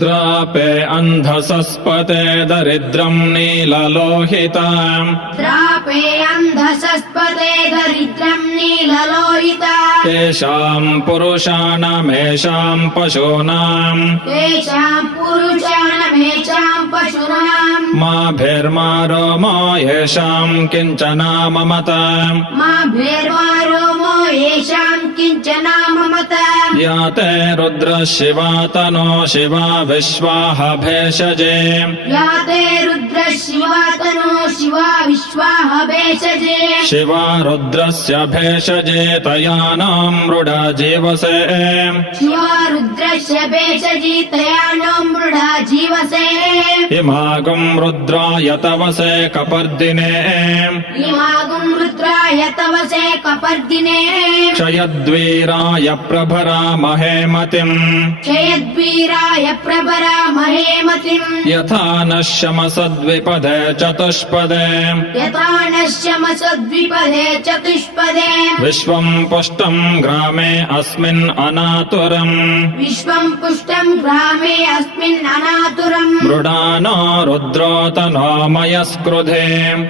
द्रापे अन्धसस्पते दरिद्रम् नीललोहिताम् द्रापे अन्धसस्पते दरिद्रम् नीललोहिता तेषाम् पुरुषाणामेषाम् पशूनाम् तेषाम् पुरुषाणामेषाम् पशूनाम् माभिर्मारो मा येषाम् किञ्चना ममता मा भेर्वारोमो येषाम् किञ्चना ममता या ते रुद्रः शिवा तनो शिवा विश्वाः भेषजे या ते रुद्रः शिवा तनो शिवा विश्वाः भेषजे शिवा रुद्रस्य भेषजे तयानाम् मृडा जीवसे शिवा रुद्रस्य भेषजी तया नो मृडा जीवसे इमागुम् रुद्राय तवसे कपर्दिने इमागुम् रुद्राय तवसे कपर्दिने क्षयद्वीराय प्रभरा महेमतिम् क्षयद्वीराय प्रभरा महेमतिम् यथा नश्यमसद्विपदे चतुष्पदे यथा नश्यमसद्विपदे चतुष्पदे विश्वम् पुष्टम् ग्रामे अस्मिन् अनातुरम् विश्वम् पुष्टम् ग्रामे अस्मिन् अनातुरम् मृडानो रुद्रोतनो मयस्कृधे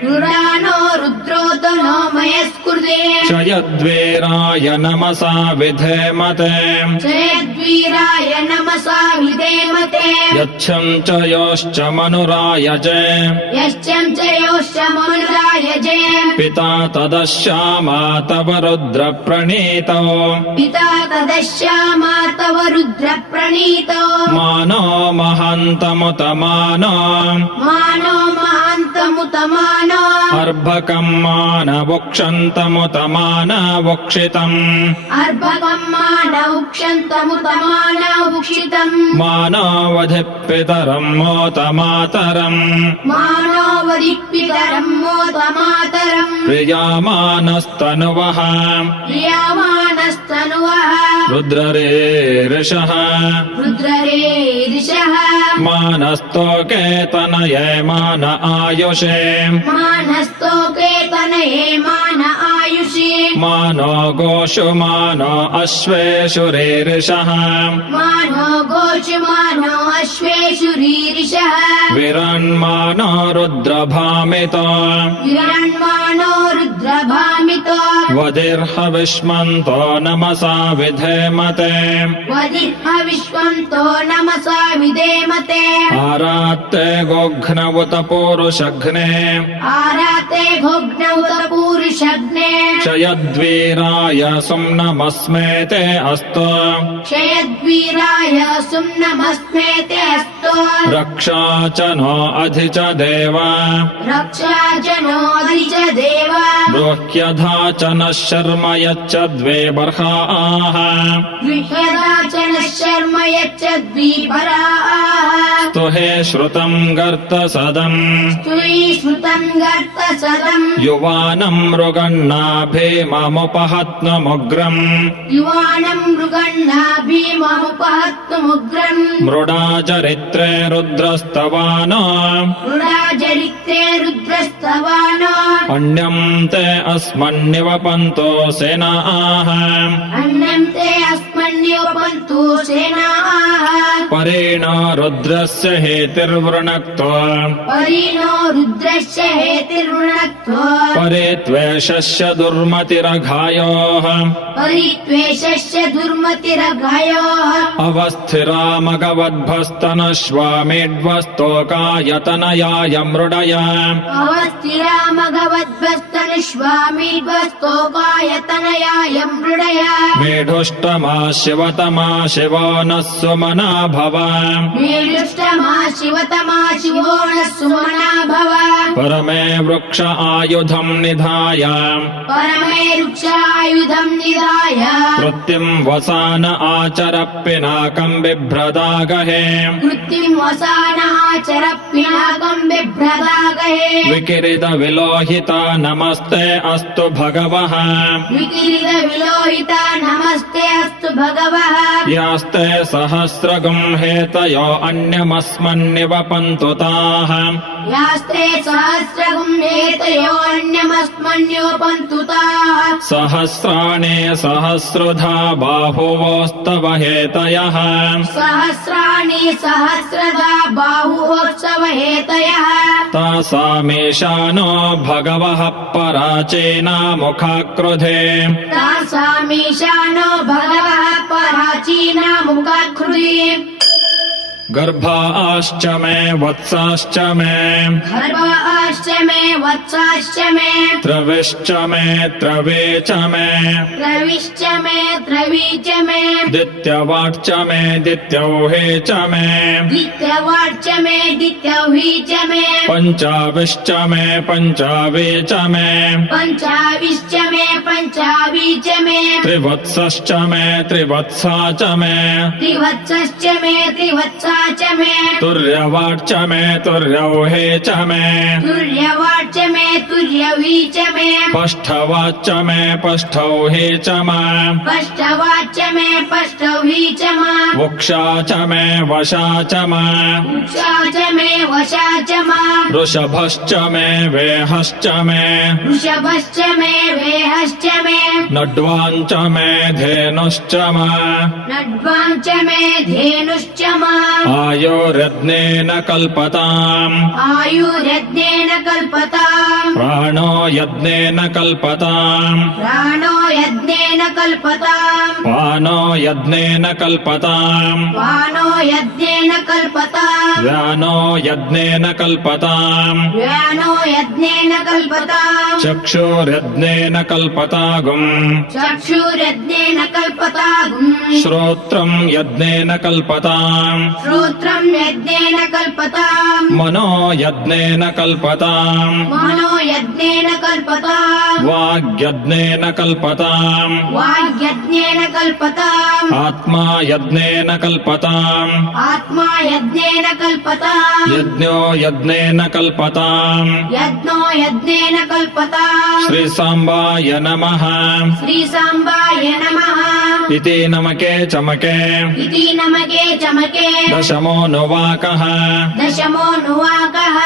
मृडानो रुद्रोतनो मयस्कृते क्षयद्वीराय नमसा विधेमते जयद्वीराय नमसा विधेमते यच्छम् च योश्च मनुरायजे यश्चम् च योश्च मनुरायजे पिता तदश्यामा तव रुद्रप्रणीतौ पिता तदश्यामा तव रुद्रप्रणीतो मानो महान्तमुत मानो मानो महान्तमुतमानो अर्भकम् मानवुक्षन्तमुत मानवुक्षितम् अर्भकम् मानवुक्षन्तमुतमानवुक्षितम् मानवधिपितरम् मोत मातरम् मानवदिक्पितरम् मोदमातरम् प्रियामानस्तनुवः प्रियमाणस्तनुवः रुद्ररेरिषः रुद्ररे ऋषः मानस्तोके तनये मान आयुषे मानस्तोके तनये मान आयुषि मानो गोषु मानो अश्वेषु रेरिषः मानो गोचु मानो अश्वेषु रीरिषः विरण्मानो रुद्रभामितो विरण्मानो रुद्रभामितो वदिर्हविष्मन्तो नमसा विधेमते वदिर्ह विश्वन्तो नमसा विधेमते आरात्ते गोघ्नवुत पूरुषघ्ने आराते घोग्नौत पूरुषग्ने क्षयद्वीराय सुम्नमस्मेते अस्तु क्षयद्वीराय सुम्नमस्मेते अस्तु रक्षा च नो अधि च देव रक्षा जनोऽधि च देव ब्रूह्यधा च नः शर्म यच्च द्वे बर्हाः विह्यदा च नः शर्म यच्च द्विपराः स्तुहे श्रुतम् गर्तसदम् स्तुयि श्रुतम् गर्तसदम् युवानम् मृगन्नाभिममुपहत्नमुग्रम् युवानम् मृगण्णा भीममुपहत्तुमुग्रम् मृडा चरित्रे रुद्रस्तवान मृडाचरित्रे रुद्रस्तवानो अन्यम् ते अस्मन्निवपन्तो सेनाः अन्नम् ते अस्मन्योपन्तु सेनाः परेण रुद्रस्य हेतिर्वृणक्तो परिणो रुद्रस्य हेतिर्वृणक्तो परे त्वेषस्य दुर्मतिरघायोः परित्वेषस्य दुर्मतिरगायोः अवस्थिरा मगवद्भस्तनश्वामेड्वस्तोकायतनयाय मृडय अवस्थिरामगवद्भस्तनिष्वामीड्वस्तोकायतनयाय मृडय मेढुष्टमा शिवतमा शिवो नः सुमना भव मेढुष्टमा शिवतमा शिवो नः सुमना भव परमे वृक्ष आयुधम् निधाय परमे वृक्षायुधम् निधाय कृत्तिम् वसान आचर पिनाकम् बिभ्रदागहे कृत्तिम् वसानः पिनाकम् बिभ्रदागहे विकिरित विलोहिता नमस्ते अस्तु भगवः विकिरित विलोहिता नमस्ते अस्तु भगवः यास्ते सहस्रगुम् हेतयो अन्यमस्मन्निवपन्तु ताः यास्ते सहस्रगुण्येतयोऽन्यमस्मन्योपन्तु ताः सहस्राणि सहस्रधा बाहुवोस्तव हेतयः सहस्राणि सहस्रदा बाहुवोत्सव हेतयः तासामीशानो भगवः पराचीनामुखाकृधे तासामीशानो भगवः पराचीनामुखाकृति गर्भाश्च मे वत्साश्च मे गर्भाश्च मे वत्साश्च मे त्रविश्च मे त्रवे च मे द्रविश्च मे द्रवी च मे दित्यवाक्च मे दित्यौहे च मे द्वितीयवाच्च मे द्वितीयवी च मे पञ्चाविश्च मे पञ्चावे च मे पञ्चाविश्च मे पञ्चावी च मे त्रिवत्सश्च मे त्रिवत्सा च मे त्रिवत्सश्च मे त्रिवत्सा च मे तुर्यवाक्च मे तुर्यौहे च मे तुर्यवाच्च मे तुर्यवी च मे पष्ठवाच्च मे पष्ठौहे च मे पष्टवाच्च मे पष्टवी च मे वुक्षा च मे वशा च मे उषा च मे वशा च मे वृषभश्च मे वेहश्च मे वृषभश्च मे वेहश्च मे नड्वाञ्च मे धेनुश्च मे नड्वाञ्च मे धेनुश्च मे आयोरग्नेन कल्पताम् आयुर्यज्ञेन कल्पताम् प्राणो यज्ञेन कल्पताम् प्राणो यज्ञेन कल्पताम् पानो यज्ञेन कल्पताम् पानो यज्ञेन कल्पताम् व्यानो यज्ञेन कल्पताम् व्यानो यज्ञेन कल्पताम् चक्षुर्यज्ञेन कल्पतागुम् चक्षुर्यज्ञेन कल्पताम् श्रोत्रम् यज्ञेन कल्पताम् श्रोत्रम् यज्ञेन कल्पताम् मनो यज्ञेन कल्पताम् मनो यज्ञेन कल्पताम् वाग्यज्ञेन कल्पताम् वाग्यज्ञेन कल्पताम् आत्मा यज्ञेन कल्पताम् आत्मा यज्ञेन कल्पताम् यज्ञो यज्ञेन कल्पताम् यज्ञो यज्ञेन कल्पताम् श्रीसाम्बाय नमः श्रीसाम्बाय नमः इति नमके चमके इति नमके चमके दशमोऽनुवाकः दशमोऽनुवाकः